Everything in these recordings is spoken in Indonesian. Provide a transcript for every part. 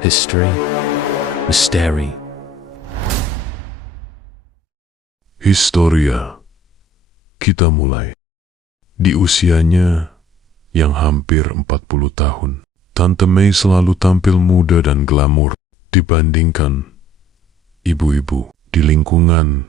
History, Misteri. Historia. Kita mulai. Di usianya yang hampir 40 tahun, Tante May selalu tampil muda dan glamor dibandingkan ibu-ibu di lingkungan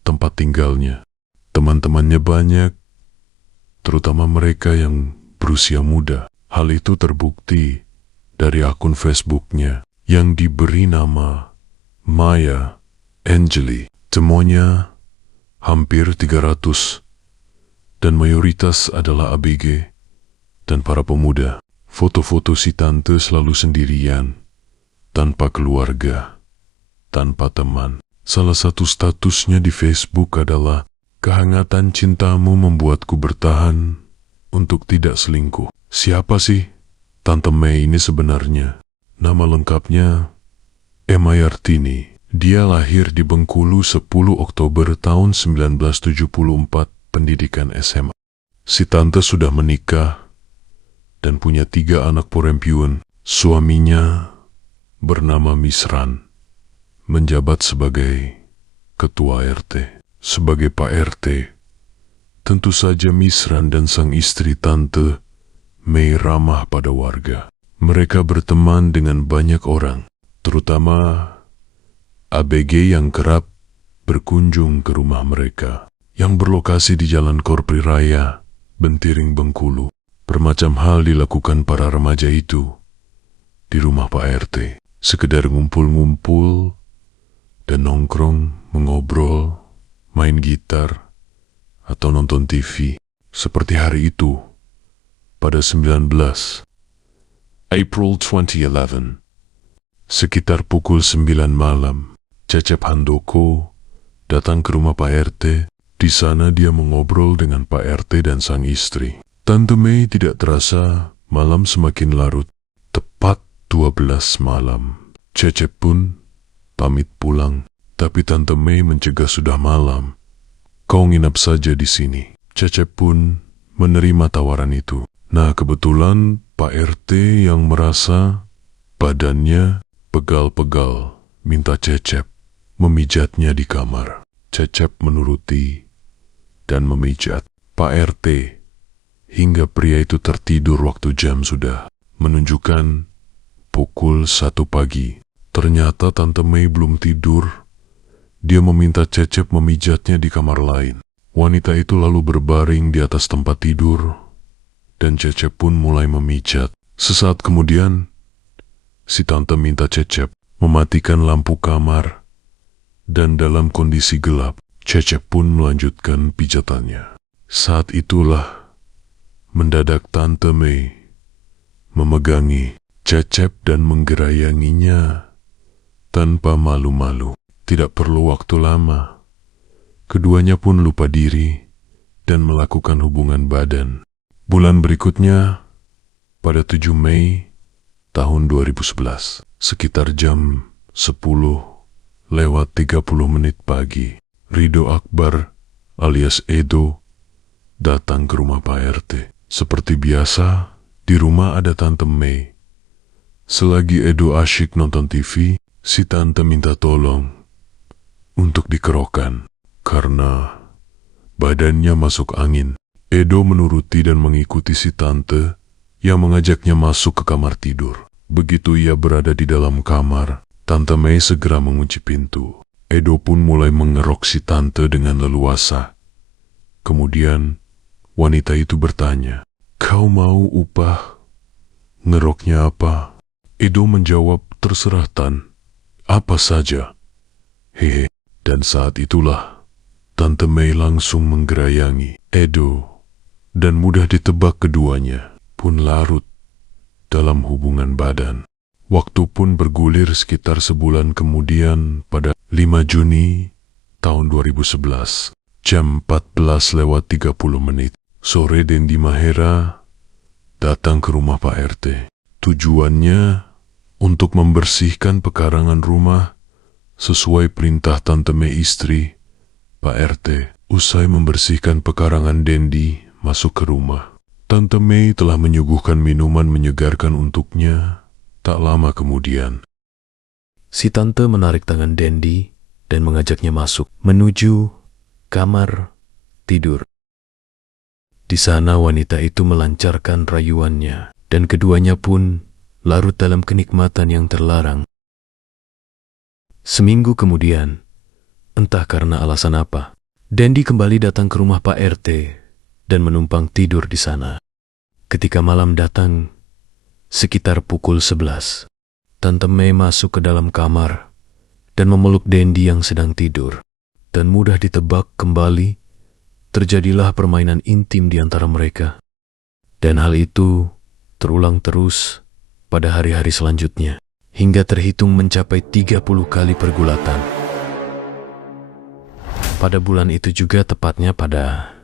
tempat tinggalnya. Teman-temannya banyak, terutama mereka yang berusia muda. Hal itu terbukti dari akun Facebooknya yang diberi nama Maya Angelou. Temuannya hampir 300 dan mayoritas adalah ABG dan para pemuda. Foto-foto si tante selalu sendirian, tanpa keluarga, tanpa teman. Salah satu statusnya di Facebook adalah, "Kehangatan cintamu membuatku bertahan untuk tidak selingkuh." Siapa sih Tante May ini sebenarnya? Nama lengkapnya Emma Yartini. Dia lahir di Bengkulu 10 Oktober tahun 1974, pendidikan SMA. Si tante sudah menikah dan punya 3 anak perempuan. Suaminya bernama Misran, menjabat sebagai ketua RT. Sebagai Pak RT, tentu saja Misran dan sang istri Tante May ramah pada warga. Mereka berteman dengan banyak orang, terutama ABG yang kerap berkunjung ke rumah mereka, yang berlokasi di Jalan Korpri Raya, Bentiring, Bengkulu. Bermacam hal dilakukan para remaja itu di rumah Pak RT. Sekedar ngumpul-ngumpul dan nongkrong, mengobrol, main gitar, atau nonton TV. Seperti hari itu, pada 19 April 2011, sekitar pukul 9 malam, Cecep Handoko datang ke rumah Pak RT. Di sana dia mengobrol dengan Pak RT dan sang istri. Tante May tidak terasa malam semakin larut. Tepat 12 malam, Cecep pun pamit pulang. Tapi Tante May mencegah, "Sudah malam, kau nginap saja di sini." Cecep pun menerima tawaran itu. Nah, kebetulan Pak RT yang merasa badannya pegal-pegal minta Cecep memijatnya di kamar. Cecep menuruti dan memijat Pak RT hingga pria itu tertidur waktu jam sudah menunjukkan pukul 1 pagi. Ternyata Tante May belum tidur. Dia meminta Cecep memijatnya di kamar lain. Wanita itu lalu berbaring di atas tempat tidur dan Cecep pun mulai memijat. Sesaat kemudian, si tante minta Cecep mematikan lampu kamar. Dan dalam kondisi gelap, Cecep pun melanjutkan pijatannya. Saat itulah, mendadak Tante May memegangi Cecep dan menggerayanginya tanpa malu-malu. Tidak perlu waktu lama, keduanya pun lupa diri dan melakukan hubungan badan. Bulan berikutnya, pada 7 Mei tahun 2011, sekitar jam 10:30 pagi, Rido Akbar alias Edo datang ke rumah Pak RT. Seperti biasa, di rumah ada Tante May. Selagi Edo asyik nonton TV, si tante minta tolong untuk dikerokan karena badannya masuk angin. Edo menuruti dan mengikuti si tante yang mengajaknya masuk ke kamar tidur. Begitu ia berada di dalam kamar, Tante May segera mengunci pintu. Edo pun mulai mengerok si tante dengan leluasa. Kemudian, wanita itu bertanya, "Kau mau upah? Ngeroknya apa?" Edo menjawab, "Terserah Tan, apa saja." Hehe. Dan saat itulah, Tante May langsung menggerayangi Edo. Dan mudah ditebak keduanya pun larut dalam hubungan badan. Waktu pun bergulir sekitar sebulan kemudian pada 5 Juni tahun 2011, jam 14:30 sore, Dendi Mahera datang ke rumah Pak RT. Tujuannya untuk membersihkan pekarangan rumah sesuai perintah Tante May istri Pak RT. Usai membersihkan pekarangan, Dendi masuk ke rumah. Tante May telah menyuguhkan minuman menyegarkan untuknya Tak lama kemudian, Si tante menarik tangan Dendi dan mengajaknya masuk menuju kamar tidur. Di sana wanita itu melancarkan rayuannya dan keduanya pun larut dalam kenikmatan yang terlarang. Seminggu kemudian, entah karena alasan apa, Dendi kembali datang ke rumah Pak RT dan menumpang tidur di sana. Ketika malam datang, sekitar pukul 11, Tante Mei masuk ke dalam kamar dan memeluk Dendi yang sedang tidur. Dan mudah ditebak kembali, terjadilah permainan intim di antara mereka. Dan hal itu terulang terus pada hari-hari selanjutnya, hingga terhitung mencapai 30 kali pergulatan. Pada bulan itu juga, tepatnya pada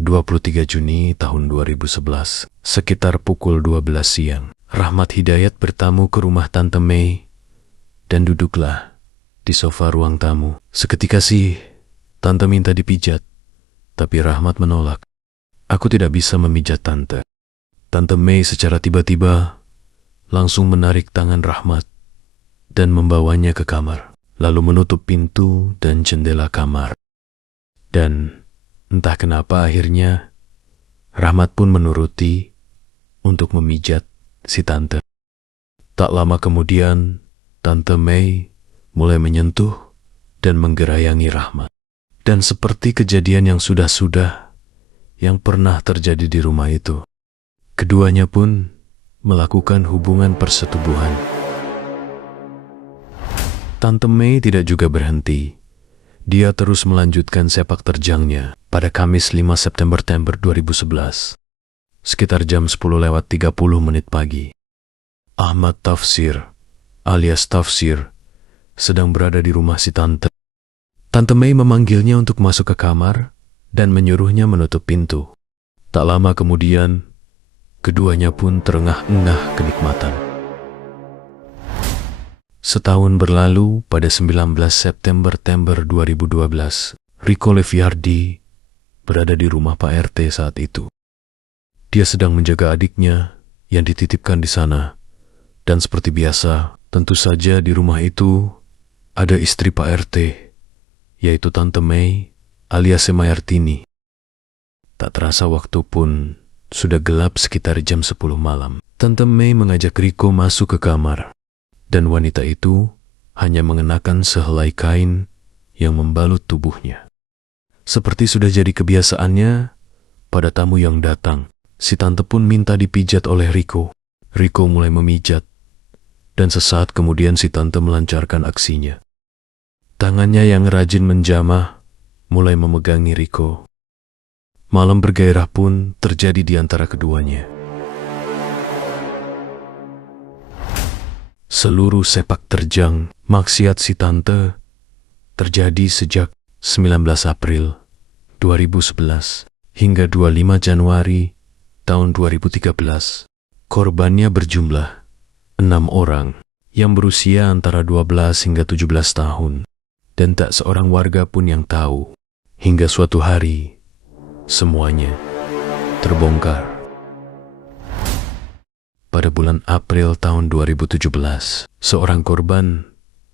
23 Juni tahun 2011, sekitar pukul 12 siang, Rahmat Hidayat bertamu ke rumah Tante Mei dan duduklah di sofa ruang tamu. Seketika sih, Tante minta dipijat, tapi Rahmat menolak. Aku tidak bisa memijat Tante. Tante Mei secara tiba-tiba langsung menarik tangan Rahmat dan membawanya ke kamar, lalu menutup pintu dan jendela kamar. Dan entah kenapa akhirnya Rahmat pun menuruti untuk memijat si Tante. Tak lama kemudian, Tante Mei mulai menyentuh dan menggerayangi Rahmat. Dan seperti kejadian yang sudah-sudah yang pernah terjadi di rumah itu, keduanya pun melakukan hubungan persetubuhan. Tante Mei tidak juga berhenti. Dia terus melanjutkan sepak terjangnya pada Kamis 5 September 2011, sekitar jam 10:30 pagi. Ahmad Tafsir alias Tafsir sedang berada di rumah si Tante. Tante Mei memanggilnya untuk masuk ke kamar dan menyuruhnya menutup pintu. Tak lama kemudian, keduanya pun terengah-engah kenikmatan. Setahun berlalu, pada 19 September 2012, Rico Leviardi berada di rumah Pak RT saat itu. Dia sedang menjaga adiknya yang dititipkan di sana. Dan seperti biasa, tentu saja di rumah itu ada istri Pak RT, yaitu Tante Mei alias Semayartini. Tak terasa waktu pun sudah gelap sekitar jam 10 malam. Tante Mei mengajak Rico masuk ke kamar, dan wanita itu hanya mengenakan sehelai kain yang membalut tubuhnya. Seperti sudah jadi kebiasaannya, pada tamu yang datang, si Tante pun minta dipijat oleh Rico. Rico mulai memijat, dan sesaat kemudian si Tante melancarkan aksinya. Tangannya yang rajin menjamah mulai memegangi Rico. Malam bergairah pun terjadi di antara keduanya. Seluruh sepak terjang maksiat si Tante terjadi sejak 19 April 2011 hingga 25 Januari tahun 2013. Korbannya berjumlah 6 orang yang berusia antara 12 hingga 17 tahun. Dan tak seorang warga pun yang tahu. Hingga suatu hari, semuanya terbongkar. Pada bulan April tahun 2017, seorang korban,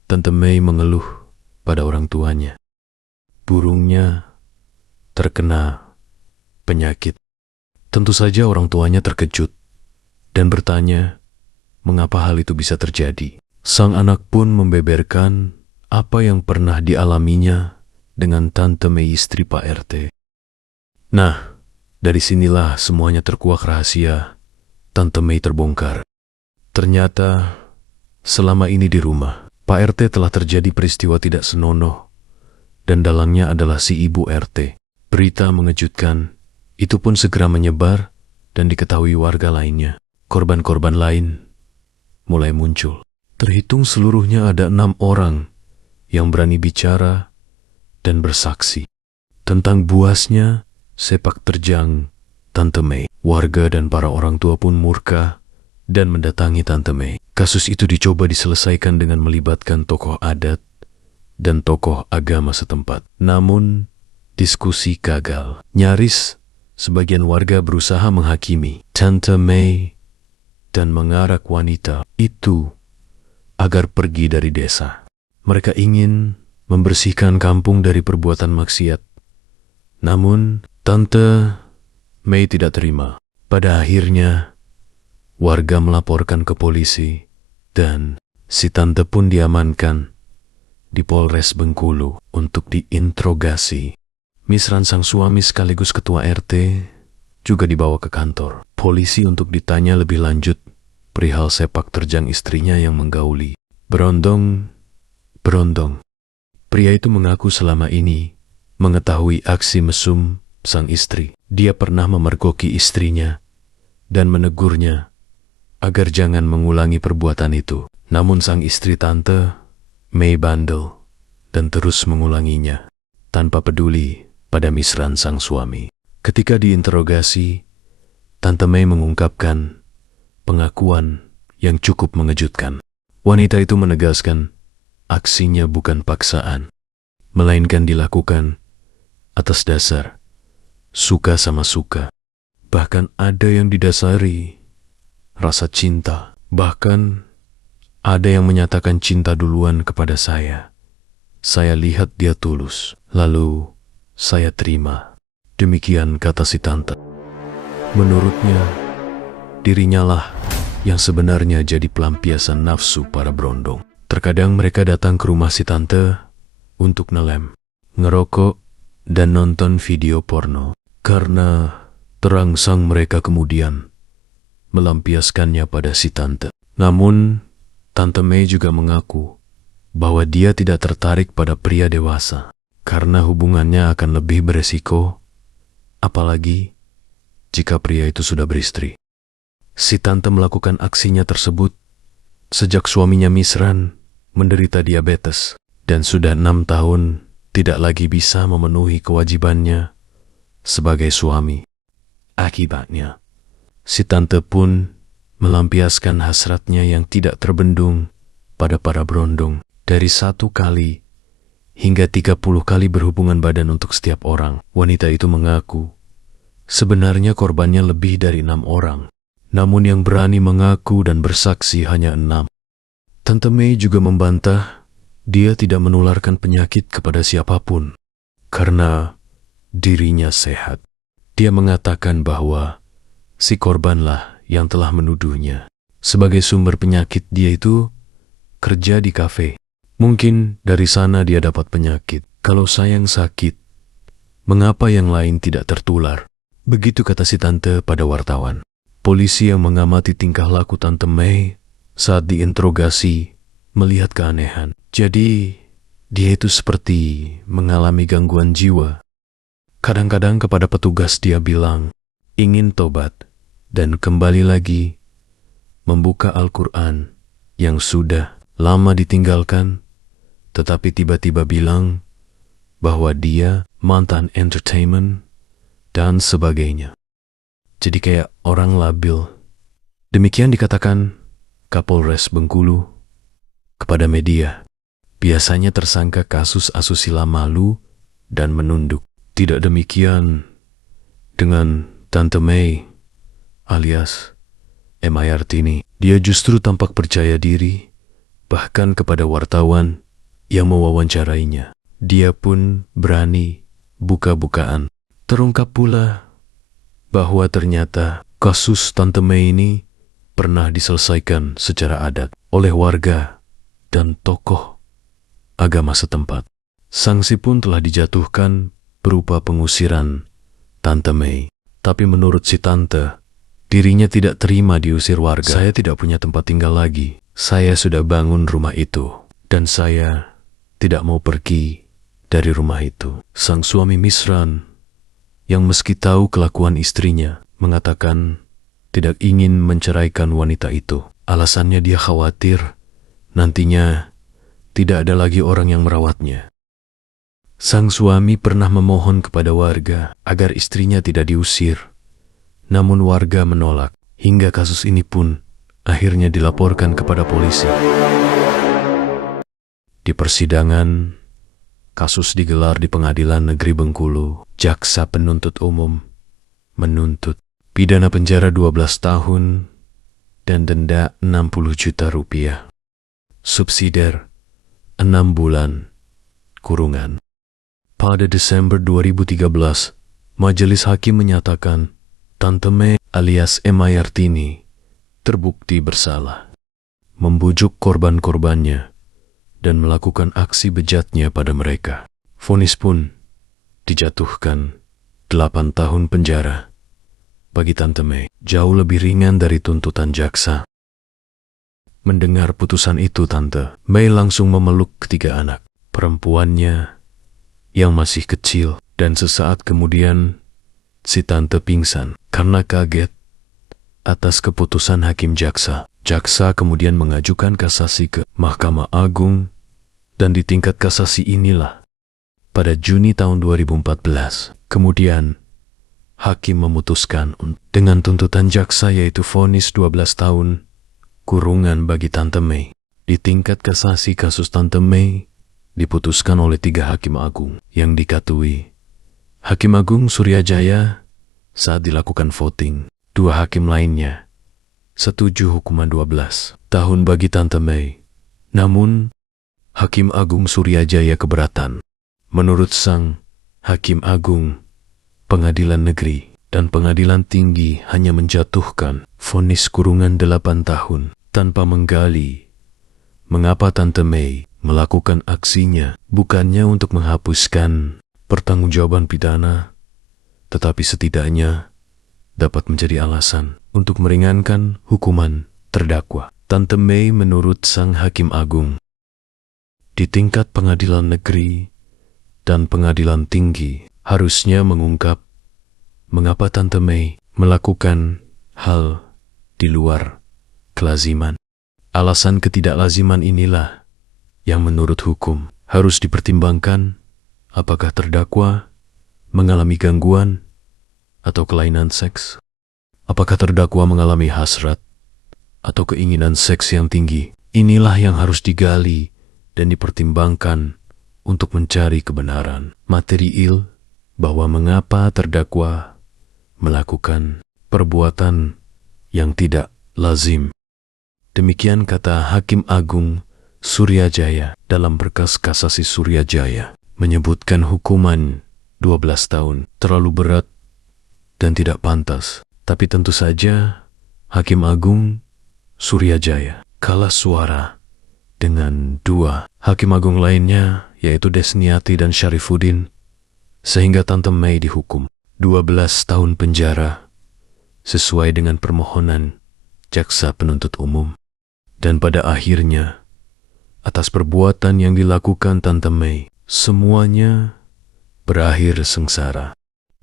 Tante Mei, mengeluh pada orang tuanya. Burungnya terkena penyakit. Tentu saja orang tuanya terkejut dan bertanya mengapa hal itu bisa terjadi. Sang anak pun membeberkan apa yang pernah dialaminya dengan Tante Mei, istri Pak RT. Nah, dari sinilah semuanya terkuak rahasia Tante Mei terbongkar. Ternyata selama ini di rumah Pak RT telah terjadi peristiwa tidak senonoh, dan dalangnya adalah si Ibu RT. Berita mengejutkan itu pun segera menyebar dan diketahui warga lainnya. Korban-korban lain mulai muncul. Terhitung seluruhnya ada 6 orang yang berani bicara dan bersaksi tentang buasnya sepak terjang Tante Mei. Warga dan para orang tua pun murka dan mendatangi Tante Mei. Kasus itu dicoba diselesaikan dengan melibatkan tokoh adat dan tokoh agama setempat. Namun, diskusi gagal. Nyaris, sebagian warga berusaha menghakimi Tante Mei dan mengarak wanita itu agar pergi dari desa. Mereka ingin membersihkan kampung dari perbuatan maksiat. Namun, Tante Mei tidak terima. Pada akhirnya, warga melaporkan ke polisi dan si tante pun diamankan di Polres Bengkulu untuk diinterogasi. Misran sang suami sekaligus ketua RT juga dibawa ke kantor polisi untuk ditanya lebih lanjut perihal sepak terjang istrinya yang menggauli. Berondong. Pria itu mengaku selama ini mengetahui aksi mesum sang istri. Dia pernah memergoki istrinya dan menegurnya agar jangan mengulangi perbuatan itu. Namun sang istri Tante Mei bandel dan terus mengulanginya tanpa peduli pada Misran sang suami. Ketika diinterogasi, Tante Mei mengungkapkan pengakuan yang cukup mengejutkan. Wanita itu menegaskan aksinya bukan paksaan, melainkan dilakukan atas dasar suka sama suka. Bahkan ada yang didasari rasa cinta. Bahkan ada yang menyatakan cinta duluan kepada saya. Saya lihat dia tulus, lalu saya terima. Demikian kata si tante. Menurutnya, dirinya lah yang sebenarnya jadi pelampiasan nafsu para berondong. Terkadang mereka datang ke rumah si tante untuk nelem, ngerokok, dan nonton video porno. Karena terangsang mereka kemudian melampiaskannya pada si tante. Namun, Tante Mei juga mengaku bahwa dia tidak tertarik pada pria dewasa karena hubungannya akan lebih beresiko, apalagi jika pria itu sudah beristri. Si tante melakukan aksinya tersebut sejak suaminya Misran menderita diabetes dan sudah 6 tahun tidak lagi bisa memenuhi kewajibannya sebagai suami. Akibatnya, si tante pun melampiaskan hasratnya yang tidak terbendung pada para berondong. Dari 1 kali hingga 30 kali berhubungan badan untuk setiap orang. Wanita itu mengaku sebenarnya korbannya lebih dari 6 orang. Namun yang berani mengaku dan bersaksi hanya 6. Tante Mei juga membantah dia tidak menularkan penyakit kepada siapapun karena dirinya sehat. Dia mengatakan bahwa si korbanlah yang telah menuduhnya. Sebagai sumber penyakit dia itu kerja di kafe. Mungkin dari sana dia dapat penyakit. Kalau saya yang sakit, mengapa yang lain tidak tertular? Begitu kata si tante pada wartawan. Polisi yang mengamati tingkah laku Tante Mei saat diinterogasi melihat keanehan. Jadi, dia itu seperti mengalami gangguan jiwa. Kadang-kadang kepada petugas dia bilang, ingin tobat dan kembali lagi membuka Al-Quran yang sudah lama ditinggalkan, tetapi tiba-tiba bilang bahwa dia mantan entertainment dan sebagainya. Jadi kayak orang labil. Demikian dikatakan Kapolres Bengkulu kepada media. Biasanya tersangka kasus asusila malu dan menunduk. Tidak demikian dengan Tante Mei alias Mayartini. Dia justru tampak percaya diri, bahkan kepada wartawan yang mewawancarainya. Dia pun berani buka-bukaan. Terungkap pula bahwa ternyata kasus Tante Mei ini pernah diselesaikan secara adat oleh warga dan tokoh agama setempat. Sanksi pun telah dijatuhkan berupa pengusiran Tante Mei. Tapi menurut si tante, dirinya tidak terima diusir warga. Saya tidak punya tempat tinggal lagi. Saya sudah bangun rumah itu, dan saya tidak mau pergi dari rumah itu. Sang suami Misran, yang meski tahu kelakuan istrinya, mengatakan tidak ingin menceraikan wanita itu. Alasannya dia khawatir nantinya tidak ada lagi orang yang merawatnya. Sang suami pernah memohon kepada warga agar istrinya tidak diusir. Namun warga menolak, hingga kasus ini pun akhirnya dilaporkan kepada polisi. Di persidangan, kasus digelar di Pengadilan Negeri Bengkulu. Jaksa penuntut umum menuntut pidana penjara 12 tahun dan denda 60 juta rupiah. Subsidiar 6 bulan kurungan. Pada Desember 2013, Majelis Hakim menyatakan Tante Mei alias Mayartini terbukti bersalah, membujuk korban-korbannya, dan melakukan aksi bejatnya pada mereka. Vonis pun dijatuhkan 8 tahun penjara bagi Tante Mei, jauh lebih ringan dari tuntutan jaksa. Mendengar putusan itu, Tante Mei langsung memeluk ketiga anak perempuannya yang masih kecil, dan sesaat kemudian si Tante pingsan karena kaget atas keputusan hakim jaksa. Jaksa kemudian mengajukan kasasi ke Mahkamah Agung, dan di tingkat kasasi inilah pada Juni tahun 2014, kemudian hakim memutuskan dengan tuntutan jaksa, yaitu vonis 12 tahun kurungan bagi Tante Mei. Di tingkat kasasi, kasus Tante Mei diputuskan oleh 3 hakim agung yang dikatui Hakim Agung Suryajaya. Saat dilakukan voting, 2 hakim lainnya setuju hukuman 12 tahun bagi Tante Mei. Namun, Hakim Agung Suryajaya keberatan. Menurut sang Hakim Agung, Pengadilan Negeri dan Pengadilan Tinggi hanya menjatuhkan vonis kurungan 8 tahun tanpa menggali mengapa Tante Mei melakukan aksinya, bukannya untuk menghapuskan pertanggungjawaban pidana, tetapi setidaknya dapat menjadi alasan untuk meringankan hukuman terdakwa. Tante Mei menurut sang Hakim Agung, di tingkat Pengadilan Negeri dan Pengadilan Tinggi harusnya mengungkap mengapa Tante Mei melakukan hal di luar kelaziman. Alasan ketidaklaziman inilah yang menurut hukum harus dipertimbangkan, apakah terdakwa mengalami gangguan atau kelainan seks, apakah terdakwa mengalami hasrat atau keinginan seks yang tinggi. Inilah yang harus digali dan dipertimbangkan untuk mencari kebenaran material bahwa mengapa terdakwa melakukan perbuatan yang tidak lazim. Demikian kata Hakim Agung Suryajaya dalam berkas kasasi Suryajaya, menyebutkan hukuman 12 tahun terlalu berat dan tidak pantas. Tapi tentu saja Hakim Agung Suryajaya kalah suara dengan 2 Hakim Agung lainnya, yaitu Desniati dan Syarifuddin, sehingga Tante Mei dihukum 12 tahun penjara sesuai dengan permohonan jaksa penuntut umum. Dan pada akhirnya, atas perbuatan yang dilakukan Tante Mei, semuanya berakhir sengsara.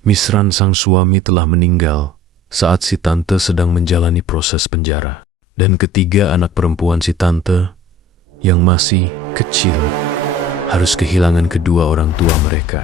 Misran sang suami telah meninggal saat si Tante sedang menjalani proses penjara. Dan ketiga anak perempuan si Tante yang masih kecil harus kehilangan kedua orang tua mereka.